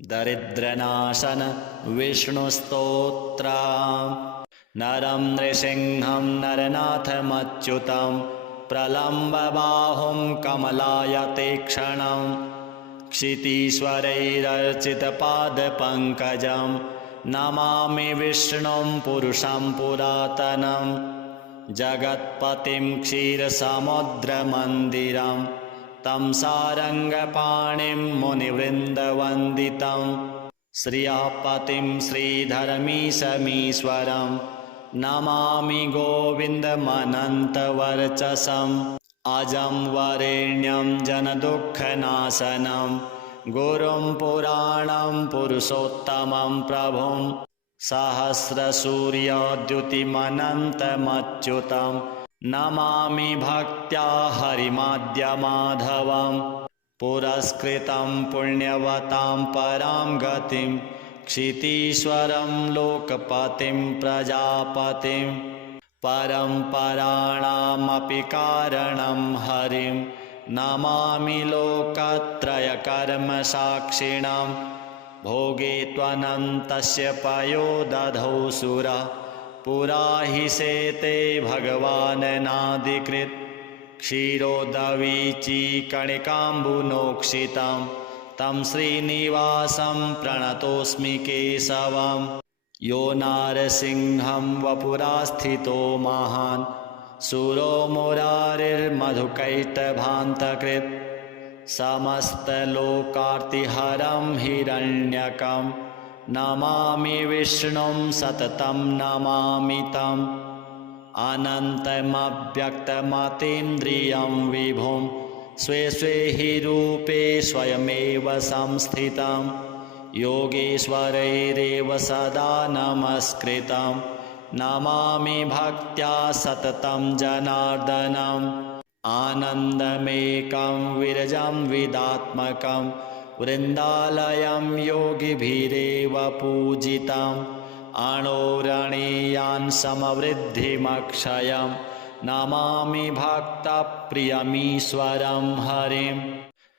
दरिद्रनाशन विष्णुस्तोत्र नरं नृसिंहं नरनाथमच्युतं प्रलम्बबाहुं कमलायतीक्ष्णं क्षितीश्वरैरर्चितपादपङ्कजं नमामि विष्णुं पुरुषं पुरातनं जगत्पतिं क्षीरसमुद्रमन्दिरं तं सारङ्गपाणिं मुनिवृन्दवन्दितं श्रियापतिं श्रीधरमीशमीश्वरं नमामि गोविन्दमनन्तवर्चसम् अजं वरेण्यं जनदुःखनाशनं गुरुं पुराणं पुरुषोत्तमं प्रभुं सहस्रसूर्यद्युतिमनन्तमच्युतं नमामि भक्त्या हरिमाद्यमाधवं पुरस्कृतं पुण्यवतां परां गतिं क्षितीश्वरं लोकपतिं प्रजापतिं परम्पराणामपि कारणं हरिं नमामि लोकत्रयकर्मसाक्षिणं भोगे त्वनन्तस्य पयोदधौ सुरा पुरा हि शेते भगवाननादिकृत् क्षीरोदवीचीकणिकाम्बुनोक्षितं तं श्रीनिवासं प्रणतोऽस्मि केशवम् यो नारसिंहं वपुरास्थितो महान् सुरो मुरारिर्मधुकैटभान्तकृत् समस्तलोकार्तिहरं हिरण्यकं नमामि विष्णुं सततं नमामि तम् अनन्तमव्यक्तमतीन्द्रियं विभुं स्वे स्वे हि रूपे स्वयमेव संस्थितं योगेश्वरैरेव सदा नमस्कृतं नमामि भक्त्या सततं जनार्दनम् आनन्दमेकं विरजं विदात्मकं वृन्दालयं योगिभिरेव पूजितम् अणोरणीयान् समवृद्धिमक्षयं नमामि भक्तप्रियमीश्वरं हरिं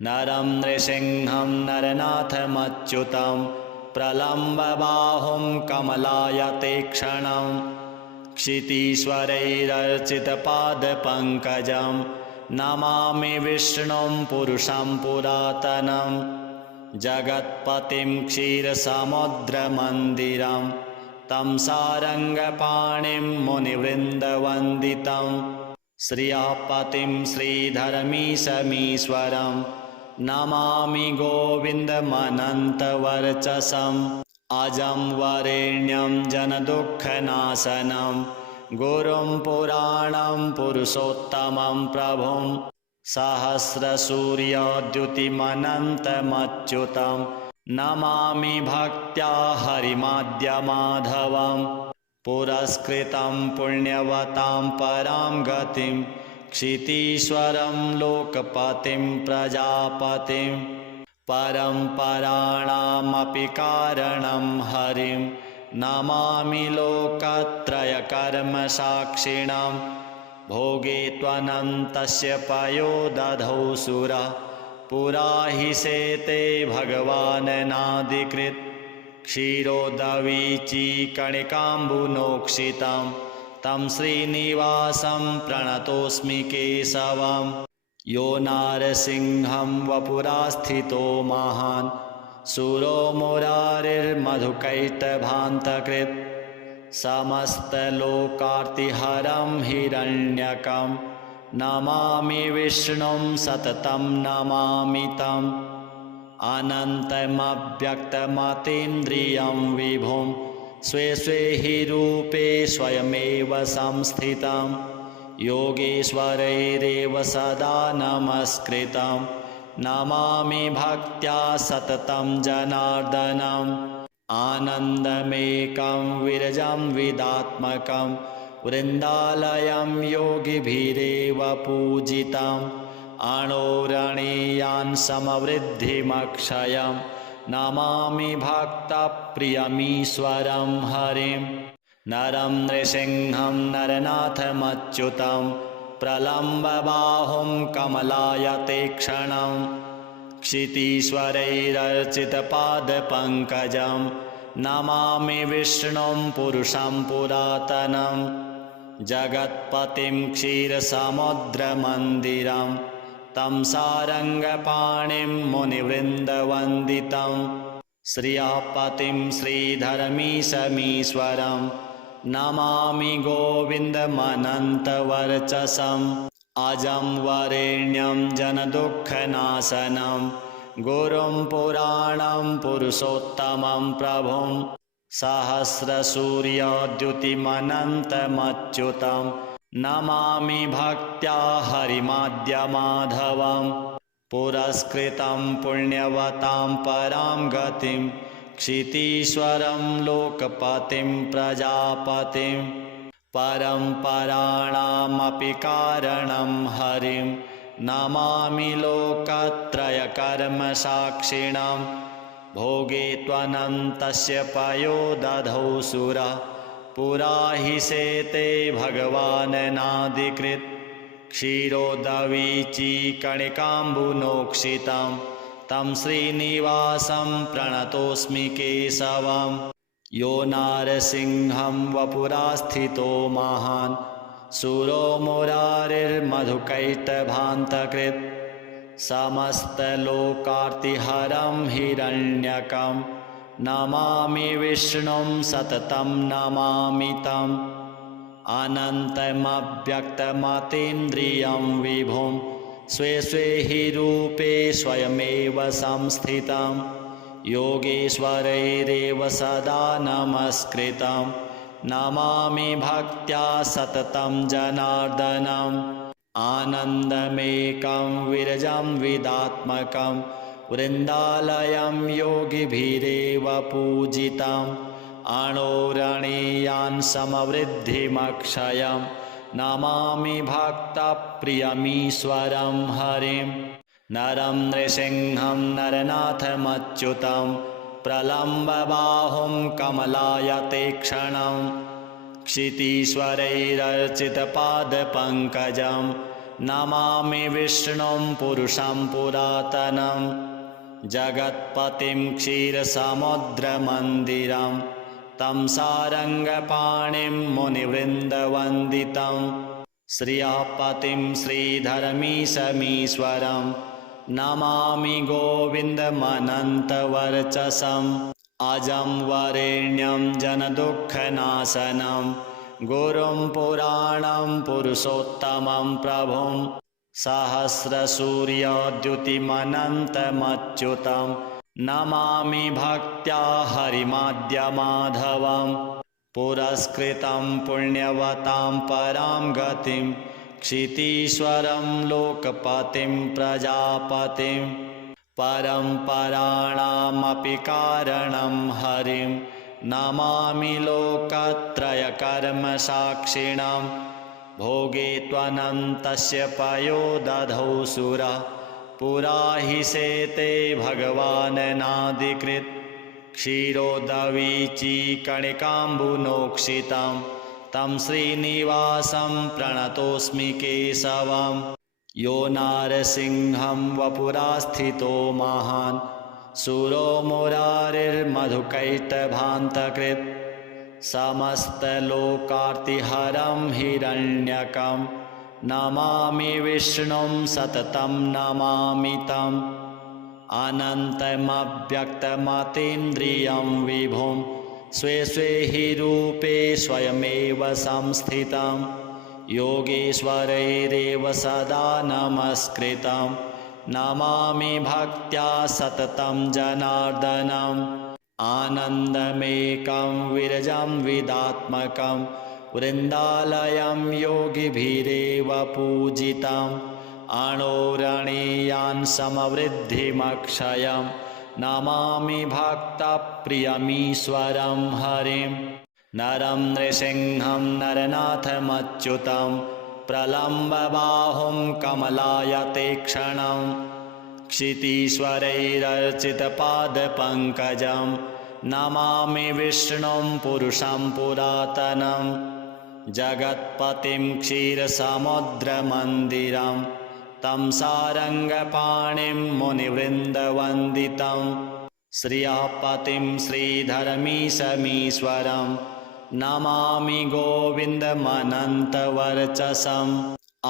नरं नृसिंहं नरनाथमच्युतं प्रलम्बबाहुं कमलायतीक्ष्णं क्षितीश्वरैरर्चितपादपङ्कजं नमामि विष्णुं पुरुषं पुरातनं जगत्पतिं क्षीरसमुद्रमन्दिरं तं सारङ्गपाणिं मुनिवृन्दवन्दितं श्रियापतिं श्रीधरमीशमीश्वरं नमामि गोविन्दमनन्तवर्चसम् अजं वरेण्यं जनदुःखनाशनं गुरुं पुराणं पुरुषोत्तमं प्रभुं सहस्रसूर्यद्युतिमनन्तमच्युतं नमामि भक्त्या हरिमाद्यमाधवं पुरस्कृतं पुण्यवतां परां गतिं क्षितीश्वरं लोकपतिं प्रजापतिं परम्पराणामपि कारणं हरिं नमामि लोकत्रयकर्मसाक्षिणं भोगे त्वनन्तस्य पयोदधौ सुरा पुरा हि शेते भगवाननादिकृत् क्षीरोदवीचीकणिकाम्बुनोक्षितं तं श्रीनिवासं प्रणतोऽस्मि केशवम् यो नारसिंहं वपुरास्थितो महान् सुरो मुरारिर्मधुकैटभान्तकृत् समस्तलोकार्तिहरं हिरण्यकं नमामि विष्णुं सततं नमामि तम् अनन्तमव्यक्तमतीन्द्रियं विभुं स्वे स्वे हि रूपे स्वयमेव संस्थितं योगेश्वरैरेव सदा नमस्कृतं नमामि भक्त्या सततं जनार्दनम् आनन्दमेकं विरजं विदात्मकं वृन्दालयं योगिभिरेव पूजितम् अणोरणीयान् समवृद्धिमक्षयं नमामि भक्तप्रियमीश्वरं हरिं नरं नृसिंहं नरनाथमच्युतं प्रलम्बबाहुं कमलायतीक्ष्णं क्षितीश्वरैरर्चितपादपङ्कजं नमामि विष्णुं पुरुषं पुरातनं जगत्पतिं क्षीरसमुद्रमन्दिरं तं सारङ्गपाणिं मुनिवृन्दवन्दितं श्रियापतिं श्रीधरमीशमीश्वरं नमामि गोविन्दमनन्तवर्चसम् अजं वरेण्यं जनदुःखनाशनं गुरुं पुराणं पुरुषोत्तमं प्रभुं सहस्रसूर्यद्युतिमनन्तमच्युतं नमामि भक्त्या हरिमाद्यमाधवं पुरस्कृतं पुण्यवतां परां गतिं क्षितीश्वरं लोकपतिं प्रजापतिं परम्पराणामपि कारणं हरिं नमामि लोकत्रयकर्मसाक्षिणं भोगे त्वनन्तस्य पयोदधौ सुरा पुरा हि शेते भगवाननादिकृत् क्षीरोदवीचीकणिकाम्बुनोक्षितं तं श्रीनिवासं प्रणतोऽस्मि केशवम् यो नारसिंहं वपुरास्थितो महान् सुरो मुरारिर्मधुकैटभान्तकृत् समस्तलोकार्तिहरं हिरण्यकं नमामि विष्णुं सततं नमामि तम् अनन्तमव्यक्तमतीन्द्रियं विभुं स्वे स्वे हि रूपे स्वयमेव संस्थितम् योगेश्वरैरेव सदा नमस्कृतं नमामि भक्त्या सततं जनार्दनम् आनन्दमेकं विरजं विदात्मकं वृन्दालयं योगिभिरेव पूजितम् अणोरणीयान् समवृद्धिमक्षयं नमामि भक्तप्रियमीश्वरं हरिं नरं नृसिंहं नरनाथमच्युतं प्रलम्बबाहुं कमलायतेक्षणं क्षितीश्वरैरर्चितपादपङ्कजं नमामि विष्णुं पुरुषं पुरातनं जगत्पतिं क्षीरसमुद्रमन्दिरं तं सारङ्गपाणिं मुनिवृन्दवन्दितं श्रियापतिं श्रीधरमीशमीश्वरं नमामि गोविन्दमनन्तवर्चसम् अजं वरेण्यं जनदुःखनाशनं गुरुं पुराणं पुरुषोत्तमं प्रभुं सहस्रसूर्यद्युतिमनन्तमच्युतं नमामि भक्त्या हरिमाद्यमाधवं पुरस्कृतं पुण्यवतां परां गतिं क्षितीश्वरं लोकपतिं प्रजापतिं परम्पराणामपि कारणं हरिं नमामि लोकत्रयकर्मसाक्षिणं भोगे त्वनन्तस्य पयोदधौ सुरा पुरा हि शेते भगवाननादिकृत् क्षीरोदवीचीकणिकाम्बुनोक्षितं तं श्रीनिवासं प्रणतोऽस्मि केशवम् यो नारसिंहं वपुरास्थितो महान् सुरो मुरारिर्मधुकैटभान्तकृत् समस्तलोकार्तिहरं हिरण्यकं नमामि विष्णुं सततं नमामि तम् अनन्तमव्यक्तमतीन्द्रियं विभुं स्वे स्वे हि रूपे स्वयमेव संस्थितं योगेश्वरैरेव सदा नमस्कृतं नमामि भक्त्या सततं जनार्दनम् आनन्दमेकं विरजं विदात्मकं वृन्दालयं योगिभिरेव पूजितम् अणोरणीयान् समवृद्धिमक्षयं नमामि भक्तप्रियमीश्वरं हरिं नरं नृसिंहं नरनाथमच्युतं प्रलम्बबाहुं कमलायतेक्षणं क्षितीश्वरैरर्चितपादपङ्कजं नमामि विष्णुं पुरुषं पुरातनं जगत्पतिं क्षीरसमुद्रमन्दिरं तं सारङ्गपाणिं मुनिवृन्दवन्दितं श्रियापतिं श्रीधरमीशमीश्वरं नमामि गोविन्दमनन्तवर्चसम्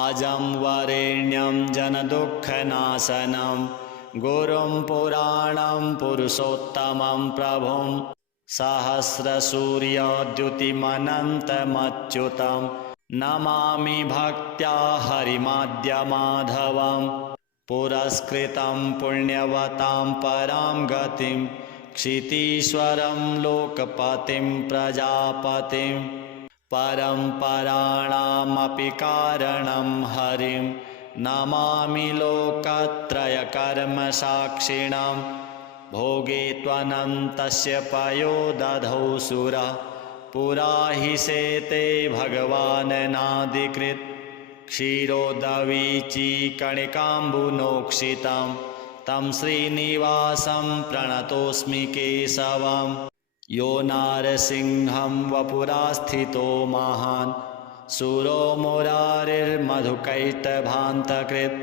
अजं वरेण्यं जनदुःखनाशनं गुरुं पुराणं पुरुषोत्तमं प्रभुं सहस्रसूर्यद्युतिमनन्तमच्युतं नमामि भक्त्या हरिमाद्यमाधवं पुरस्कृतं पुण्यवतां परां गतिं क्षितीश्वरं लोकपतिं प्रजापतिं परम्पराणामपि कारणं हरिं नमामि लोकत्रयकर्मसाक्षिणां भोगे त्वनन्तस्य पयो दधौ सुरा पुरा हि शेते भगवाननादिकृत् क्षीरोदवीचीकणिकाम्बुनोक्षितं तं श्रीनिवासं प्रणतोऽस्मि केशवं यो नारसिंहं वपुरास्थितो महान् सुरो मुरारिर्मधुकैटभान्तकृत्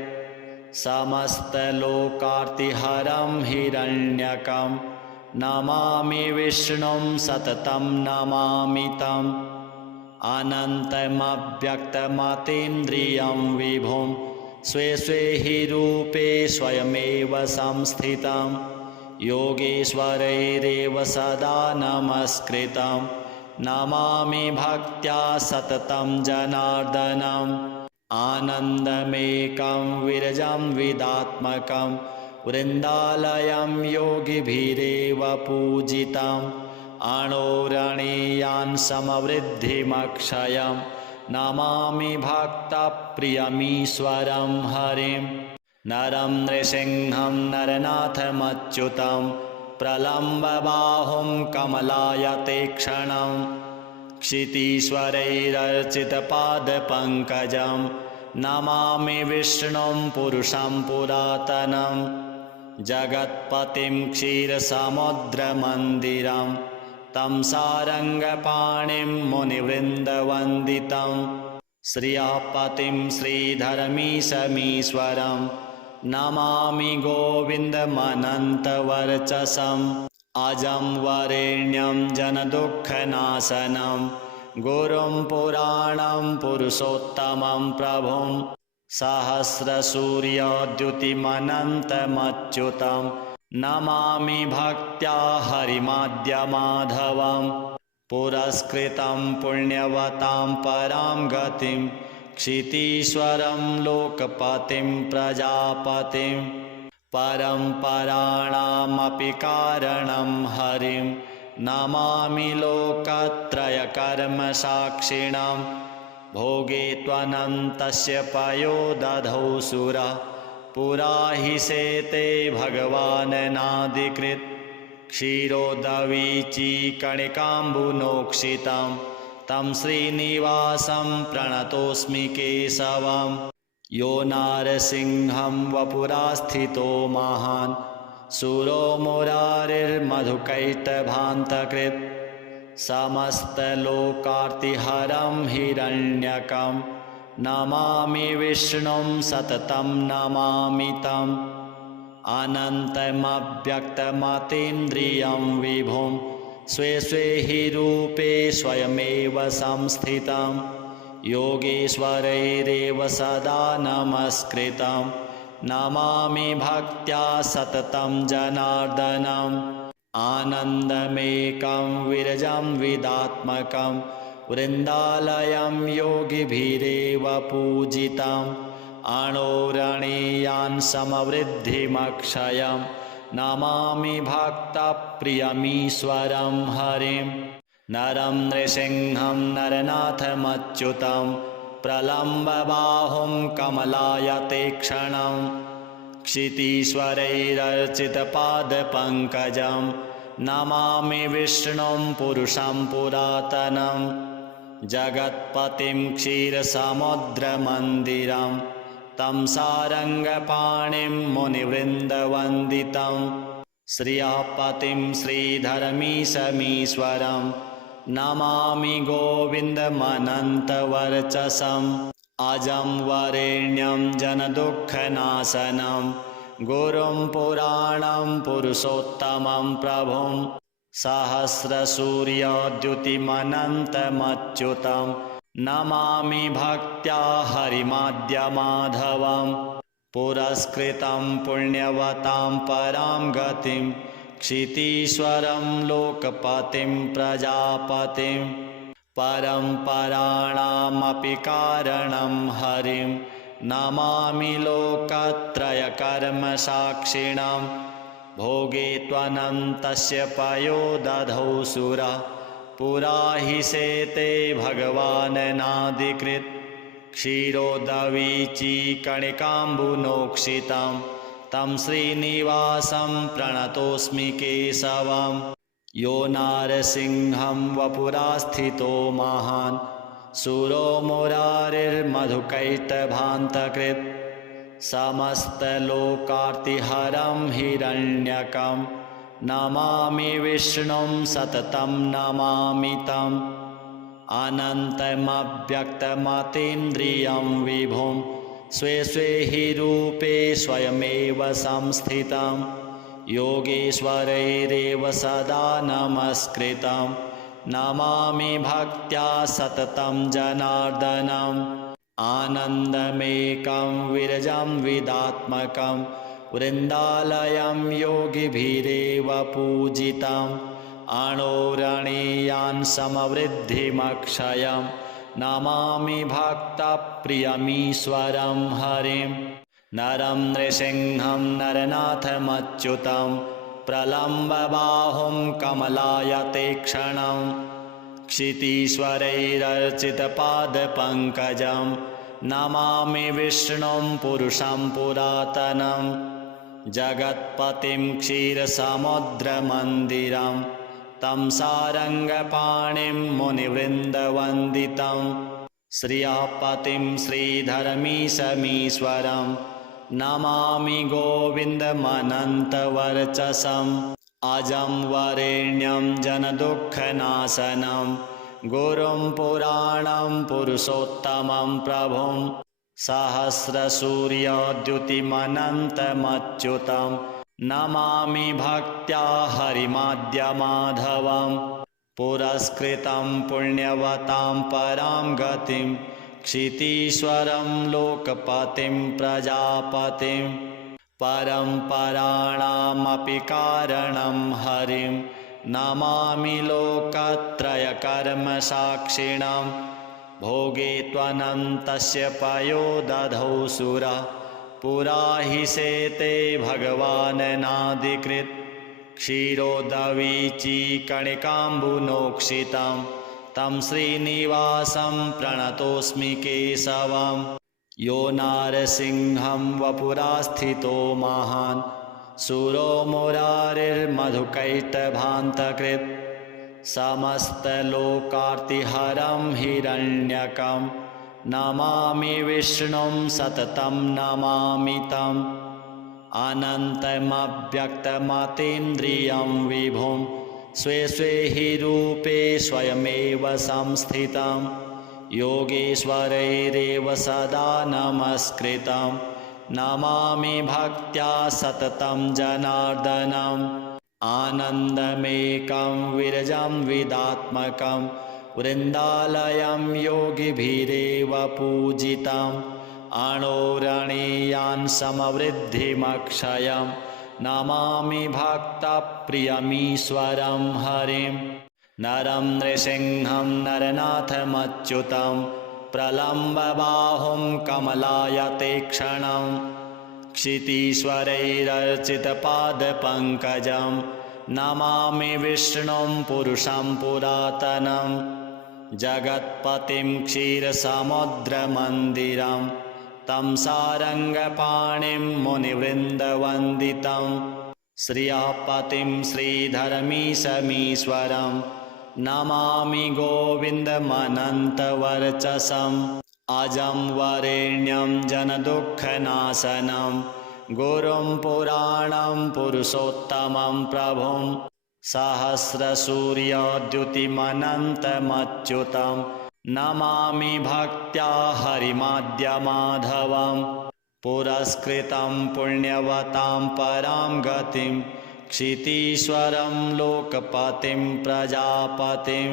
समस्तलोकार्तिहरं हिरण्यकं नमामि विष्णुं सततं नमामि तम् अनन्तमव्यक्तमतीन्द्रियं विभुं स्वे स्वे हि रूपे स्वयमेव संस्थितं योगेश्वरैरेव सदा नमस्कृतं नमामि भक्त्या सततं जनार्दनम् आनन्दमेकं विरजं विदात्मकं वृन्दालयं योगिभिरेव पूजितम् अणोरणीयान् समवृद्धिमक्षयं नमामि भक्तप्रियमीश्वरं हरिं नरं नृसिंहं नरनाथमच्युतं प्रलम्बबाहुं कमलायतेक्षणं क्षितीश्वरैरर्चितपादपङ्कजं नमामि विष्णुं पुरुषं पुरातनं जगत्पतिं क्षीरसमुद्रमन्दिरं तं सारङ्गपाणिं मुनिवृन्दवन्दितं श्रियापतिं श्रीधरमीशमीश्वरं नमामि गोविन्दमनन्तवर्चसम् अजं वरेण्यं जनदुःखनाशनं गुरुं पुराणं पुरुषोत्तमं प्रभुं सहस्रसूर्यद्युतिमनन्तमच्युतं नमामि भक्त्या हरिमाद्यमाधवं पुरस्कृतं पुण्यवतां परां गतिं क्षितीश्वरं लोकपतिं प्रजापतिं परम्पराणामपि कारणं हरिं नमामि लोकत्रयकर्मसाक्षिणां भोगे त्वनन्तस्य पयो दधौ सुरा पुरा हि शेते भगवाननादिकृत् क्षीरोदवीचीकणिकाम्बुनोक्षितं तं श्रीनिवासं प्रणतोऽस्मि केशवं यो नारसिंहं वपुरास्थितो महान् सुरो मुरारिर्मधुकैटभान्तकृत् समस्तलोकार्तिहरं हिरण्यकं नमामि विष्णुं सततं नमामि तम् अनन्तमव्यक्तमतीन्द्रियं विभुं स्वे स्वे हि रूपे स्वयमेव संस्थितं योगेश्वरैरेव सदा नमस्कृतं नमामि भक्त्या सततं जनार्दनम् आनन्दमेकं विरजं विदात्मकं वृन्दालयं योगिभिरेव पूजितम् अणोरणीयान् समवृद्धिमक्षयं नमामि भक्तप्रियमीश्वरं हरिं नरं नृसिंहं नरनाथमच्युतं प्रलम्बबाहुं कमलायतेक्षणं क्षितीश्वरैरर्चितपादपङ्कजं नमामि विष्णुं पुरुषं पुरातनं जगत्पतिं क्षीरसमुद्रमन्दिरं तं सारङ्गपाणिं मुनिवृन्दवन्दितं श्रियापतिं श्रीधरमीशमीश्वरं नमामि गोविन्दमनन्तवर्चसम् अजं वरेण्यं जनदुःखनाशनं गुरुं पुराणं पुरुषोत्तमं प्रभुं सहस्रसूर्यद्युतिमनन्तमच्युतं नमामि भक्त्या हरिमाद्यमाधवं पुरस्कृतं पुण्यवतां परां गतिं क्षितीश्वरं लोकपतिं प्रजापतिं परम्पराणामपि कारणं हरिं नमामि लोकत्रयकर्मसाक्षिणां भोगे त्वनन्तस्य पयोदधौ सुरा पुरा हि शेते भगवाननादिकृत् क्षीरोदवीचीकणिकाम्बुनोक्षितं तं श्रीनिवासं प्रणतोऽस्मि केशवम् यो नारसिंहं वपुरास्थितो महान् सुरो मुरारिर्मधुकैटभान्तकृत् समस्तलोकार्तिहरं हिरण्यकं नमामि विष्णुं सततं नमामि तम् अनन्तमव्यक्तमतीन्द्रियं विभुं स्वे स्वे हि रूपे स्वयमेव संस्थितं योगेश्वरैरेव सदा नमस्कृतं नमामि भक्त्या सततं जनार्दनम् आनन्दमेकं विरजं विदात्मकं वृन्दालयं योगिभिरेव पूजितम् अणोरणीयान् समवृद्धिमक्षयं नमामि भक्तप्रियमीश्वरं हरिं नरं नृसिंहं नरनाथमच्युतं प्रलम्बबाहुं कमलायतेक्षणं क्षितीश्वरैरर्चितपादपङ्कजं नमामि विष्णुं पुरुषं पुरातनं जगत्पतिं क्षीरसमुद्रमन्दिरं तं सारङ्गपाणिं मुनिवृन्दवन्दितं श्रियःपतिं श्रीधरमीशमीश्वरं नमामि गोविन्दमनन्तवर्चसम् अजं वरेण्यं जनदुःखनाशनं गुरुं पुराणं पुरुषोत्तमं प्रभुं सहस्रसूर्यद्युतिमनन्तमच्युतं नमामि भक्त्या हरिमाद्यमाधवं पुरस्कृतं पुण्यवतां परां गतिं क्षितीश्वरं लोकपतिं प्रजापतिं परम्पराणामपि कारणं हरिं नमामि लोकत्रयकर्मसाक्षिणां भोगे त्वनन्तस्य पयोदधौ सुरा पुरा हि शेते भगवाननादिकृत् क्षीरोदवीचीकणिकाम्बुनोक्षितं तं श्रीनिवासं प्रणतोऽस्मि केशवम् यो नारसिंहं वपुरास्थितो महान् सुरो मुरारिर्मधुकैटभान्तकृत् समस्तलोकार्तिहरं हिरण्यकं नमामि विष्णुं सततं नमामि तम् अनन्तमव्यक्तमतीन्द्रियं विभुं स्वे स्वे हि रूपे स्वयमेव संस्थितं योगेश्वरैरेव सदा नमस्कृतं नमामि भक्त्या सततं जनार्दनम् आनन्दमेकं विरजं विदात्मकं वृन्दालयं योगिभिरेव पूजितम् अणोरणीयान् समवृद्धिमक्षयं नमामि भक्तप्रियमीश्वरं हरिं नरं नृसिंहं नरनाथमच्युतं प्रलम्बबाहुं कमलायतेक्षणं क्षितीश्वरैरर्चितपादपङ्कजं नमामि विष्णुं पुरुषं पुरातनं जगत्पतिं क्षीरसमुद्रमन्दिरं तं सारङ्गपाणिं मुनिवृन्दवन्दितं श्रियःपतिं श्रीधरमीशमीश्वरं नमामि गोविन्दमनन्तवर्चसम् अजं वरेण्यं जनदुःखनाशनं गुरुं पुराणं पुरुषोत्तमं प्रभुं सहस्रसूर्यद्युतिमनन्तमच्युतं नमामि भक्त्या हरिमाद्यमाधवं पुरस्कृतं पुण्यवतां परां गतिं क्षितीश्वरं लोकपतिं प्रजापतिं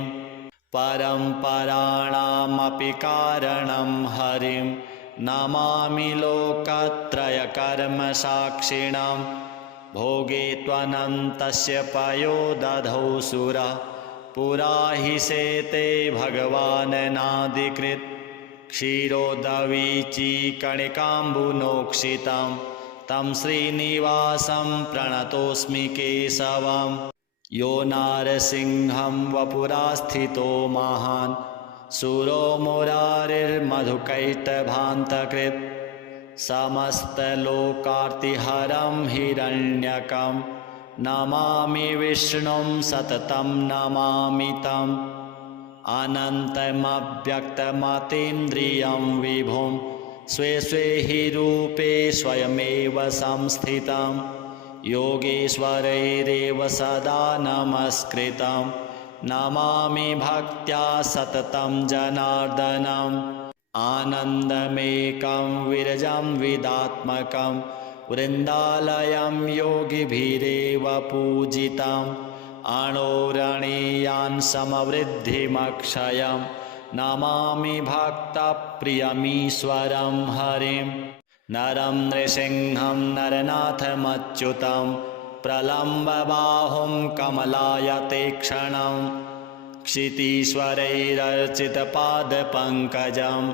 परम्पराणामपि कारणं हरिं नमामि लोकत्रयकर्मसाक्षिणां भोगे त्वनन्तस्य पयो दधौ सुरा पुरा हि शेते भगवाननादिकृत् क्षीरोदवीचीकणिकाम्बुनोक्षितं तं श्रीनिवासं प्रणतोऽस्मि केशवं यो नारसिंहं वपुरास्थितो महान् सुरो मुरारिर्मधुकैटभान्तकृत् समस्तलोकार्तिहरं हिरण्यकं नमामि विष्णुं सततं नमामि तम् अनन्तमव्यक्तमतीन्द्रियं विभुं स्वे स्वे हि रूपे स्वयमेव संस्थितं योगेश्वरैरेव सदा नमस्कृतं नमामि भक्त्या सततं जनार्दनम् आनन्दमेकं विरजं विदात्मकं वृन्दालयं योगिभिरेव पूजितम् अणोरणीयान् समवृद्धिमक्षयं नमामि भक्तप्रियमीश्वरं हरिं नरं नृसिंहं नरनाथमच्युतं प्रलम्बबाहुं कमलायतेक्षणं क्षितीश्वरैरर्चितपादपङ्कजं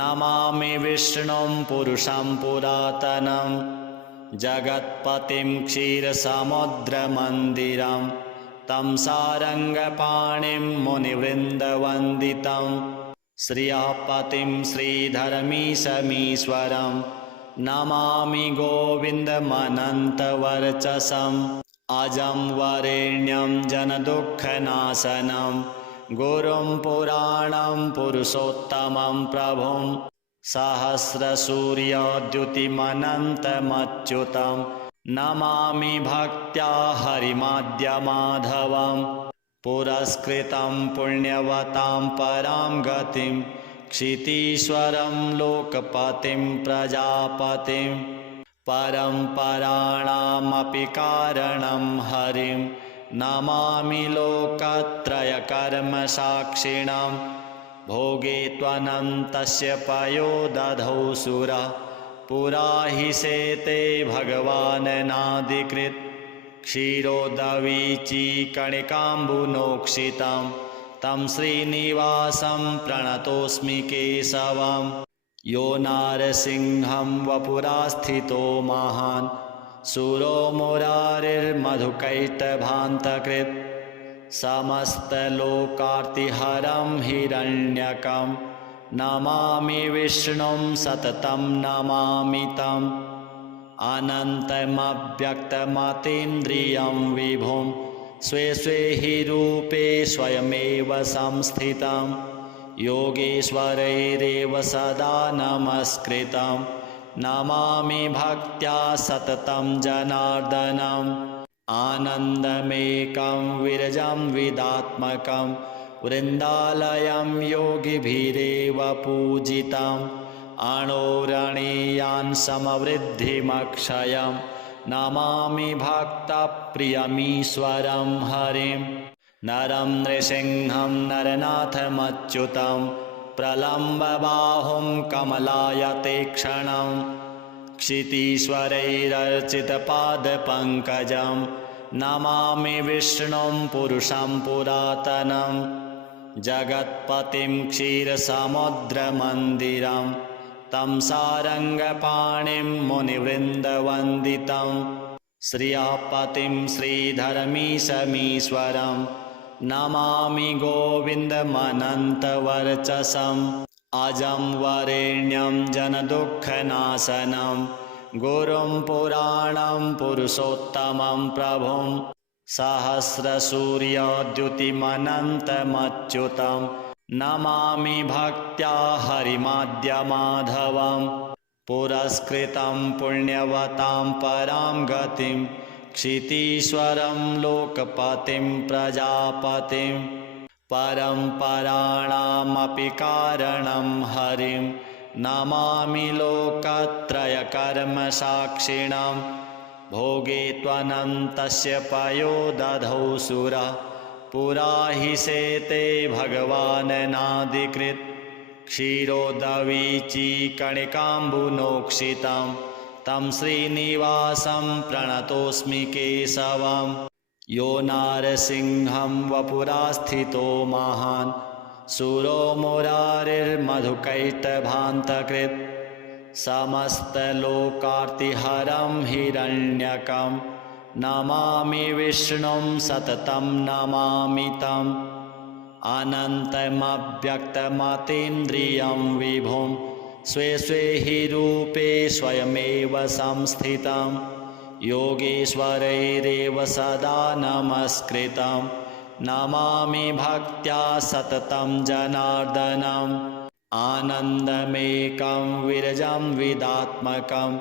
नमामि विष्णुं पुरुषं पुरातनं जगत्पतिं क्षीरसमुद्रमन्दिरं तं सारङ्गपाणिं मुनिवृन्दवन्दितं श्रियःपतिं श्रीधरमीशमीश्वरं नमामि गोविन्दमनन्तवर्चसम् अजं वरेण्यं जनदुःखनाशनं गुरुं पुराणं पुरुषोत्तमं प्रभुं सहस्रसूर्यद्युतिमनन्तमच्युतं नमामि भक्त्या हरिमाद्यमाधवं पुरस्कृतं पुण्यवतां परां गतिं क्षितीश्वरं लोकपतिं प्रजापतिं परम्पराणामपि कारणं हरिं नमामि लोकत्रयकर्मसाक्षिणां भोगे त्वनन्तस्य पयो दधौ सुरा पुरा हि शेते भगवाननादिकृत् क्षीरोदवीचीकणिकाम्बुनोक्षितं तं श्रीनिवासं प्रणतोऽस्मि केशवं यो नारसिंहं वपुरास्थितो महान् सुरो मुरारिर्मधुकैटभान्तकृत् समस्तलोकार्तिहरं हिरण्यकं नमामि विष्णुं सततं नमामि तम् अनन्तमव्यक्तमतीन्द्रियं विभुं स्वे स्वे हि रूपे स्वयमेव संस्थितं योगेश्वरैरेव सदा नमस्कृतं नमामि भक्त्या सततं जनार्दनम् आनन्दमेकं विरजं विदात्मकं वृन्दालयं योगिभिरेव पूजितम् अणोरणीयान् समवृद्धिमक्षयं नमामि भक्तप्रियमीश्वरं हरिं नरं नृसिंहं नरनाथमच्युतं प्रलम्बबाहुं कमलायतेक्षणं क्षितीश्वरैरर्चितपादपङ्कजं नमामि विष्णुं पुरुषं पुरातनं जगत्पतिं क्षीरसमुद्रमन्दिरं तं सारङ्गपाणिं मुनिवृन्दवन्दितं श्रियःपतिं श्रीधरमीशमीश्वरं नमामि गोविन्दमनन्तवर्चसम् अजं वरेण्यं जनदुःखनाशनं गुरुं पुराणं पुरुषोत्तमं प्रभुं सहस्रसूर्यद्युतिमनन्तमच्युतं नमामि भक्त्या हरिमाद्यमाधवं पुरस्कृतं पुण्यवतां परां गतिं क्षितीश्वरं लोकपतिं प्रजापतिं परम्पराणामपि कारणं हरिं नमामि लोकत्रयकर्मसाक्षिणां भोगे त्वनन्तस्य पयो दधौ सुरा पुरा हि शेते भगवाननादिकृत् क्षीरोदवीचीकणिकाम्बुनोक्षितं तं श्रीनिवासं प्रणतोऽस्मि केशवम् यो नारसिंहं वपुरास्थितो महान् सुरो मुरारिर्मधुकैटभान्तकृत् समस्तलोकार्तिहरं हिरण्यकं नमामि विष्णुं सततं नमामि तम् अनन्तमव्यक्तमतीन्द्रियं विभुं स्वे स्वे हि रूपे स्वयमेव संस्थितं योगेश्वरैरेव सदा नमस्कृतं नमामि भक्त्या सततं जनार्दनम् आनन्दमेकं विरजं विदात्मकं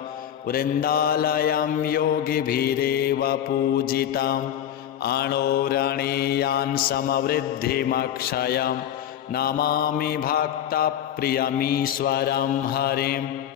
वृन्दालयं योगिभिरेव पूजितम् अणोरणीयान् समवृद्धिमक्षयं नमामि भक्तप्रियमीश्वरं हरिम्